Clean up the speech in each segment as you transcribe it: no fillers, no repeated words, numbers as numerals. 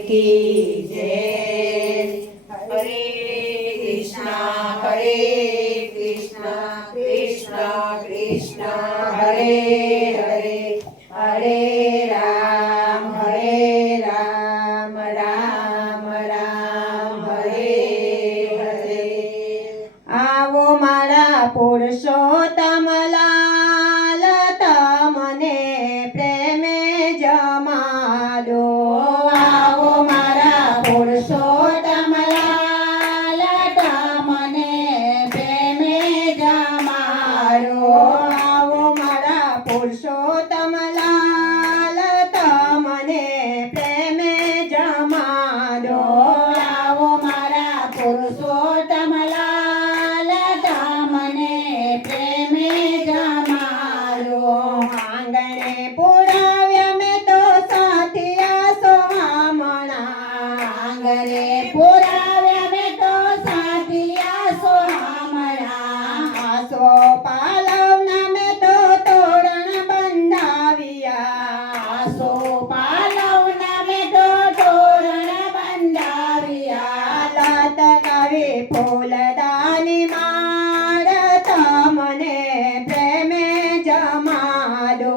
की जय। हरे कृष्णा कृष्णा कृष्णा हरे हरे, हरे राम राम राम हरे हरे। आवो मारा पुरुषोत्तम लाल तमने प्रेमे जमाडो। आवो मारा पुरुषोत्तम लाल तमने प्रेमे जमाडो। आवो मारा पुरुषोत्तम लाल तमने प्रेमे जमाडो। आवो मारा पुरुषोत्तम लाल तमने प्रेमे जमाडो। आंगणे पुराव्या में तो साथिया सोहामणा। आंगणे पुराव्या में तो साथिया सोहामणा। आसो पालवना में तो तोरण बंधाविया। आसो पालवना में तो तोरण बंधाविया। लत कवि फूलदानी मार तमने प्रेमे जमाडो।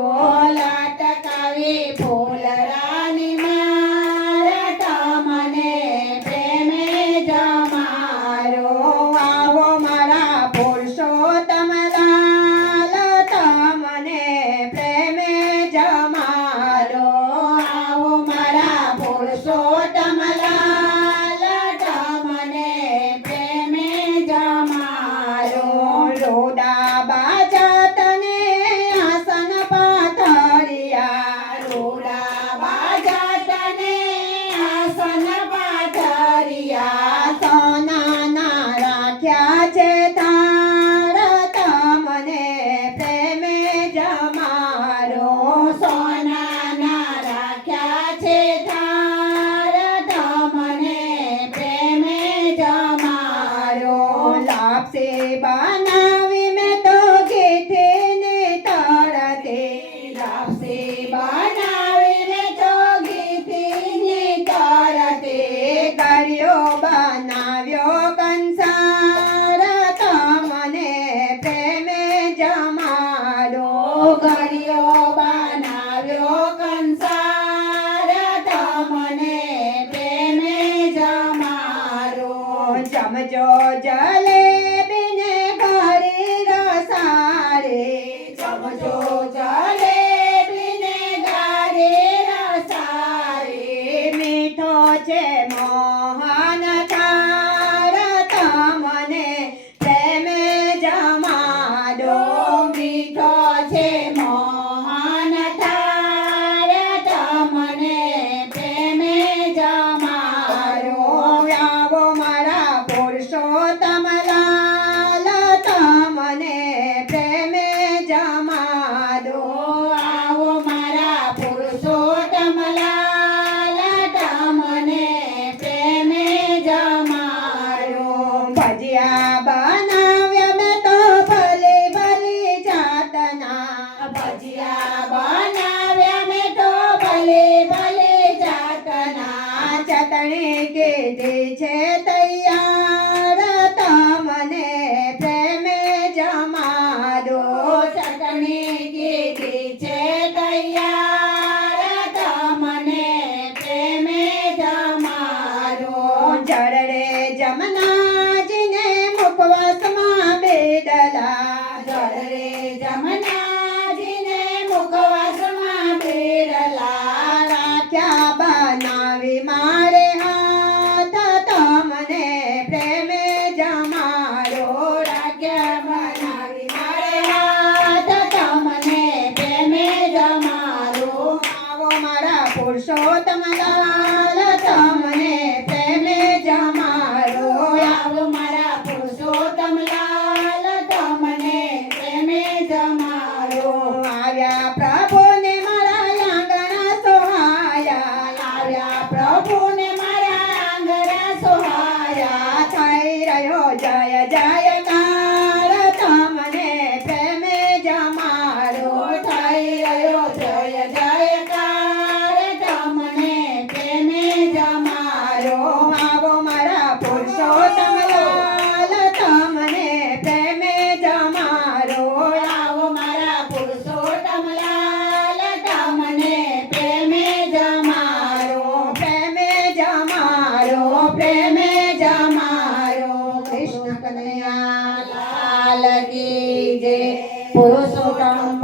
लत कवि फूलदानी मार तमने प्रेमे जमाडो। आवो मारा पुरुषोत्तम लाल तमने प्रेमे जमाडो। आवो मारा पुरुषोत्तम लाल तमने प्रेमे जमाडो। रोडा बाजातने आसन पाथरिया। रोडा बाजातने आसन पाथरिया। सोनाना राख्या छे तार तमने प्रेमे जमाडो। सोनाना राख्या छे तार तमने प्रेमे जमाडो। लापसी बनावी में तो गीठीनी तरते। लापसी बनावी में तो गीठीनी तरते। गरियो बनाव्यो कंसार तमने प्रेमे जमाडो। गरियो बनाव्यो कंसार तमने प्रेमे जमाडो। जमजो जलेबी ने घरी रसारे। जमजो जलेबी ने घरी रसारे। मीठो छे मोहन थार तमने प्रेमे जमाडो। मीठो छे मोहन थार तमने प्रेमे जमाडो। आवो मारा पुरुषोत्तम लाल तमने प्रेमे जमाडो। आवो मारा पुरुषोत्तम लाल तमने प्रेमे जमाडो। भजिया बनाव्या में तो भली भली जातना। भजिया बनाव्या में तो भली भली जातना। चटणी कीधी छे तैयार तमने प्रेमे जमाडो। चटणी कीधी छे तैयार तमने प्रेमे जमाडो। जड़रे जमनाजी ने मुखवास मां बेडला। जड़रे जमनाजी ने मुखवास मां बेडला। राख्या बनावी मारे हाथ तमने प्रेमे जमाडो। राख्या बनावी मारे हाथ तमने प्रेमे जमाडो। आवो मारा पुरुषोत्तम लाल तमने प्रेमे जमाडो। आवो मारा पुरुषोत्तम लाल तमने प्रेमे जमाडो। આવ્યા પ્રભુને મારા આંગણા સોહાયા। આવ્યા પ્રભુને મારા આંગણા સોહાયા। થઈ રહ્યો જય જયકાર તમને પ્રેમે જમાડો। થઈ રહ્યો જય જયકાર તમને પ્રેમે જમાડો। લાલ કી જય પુરુષોત્તમ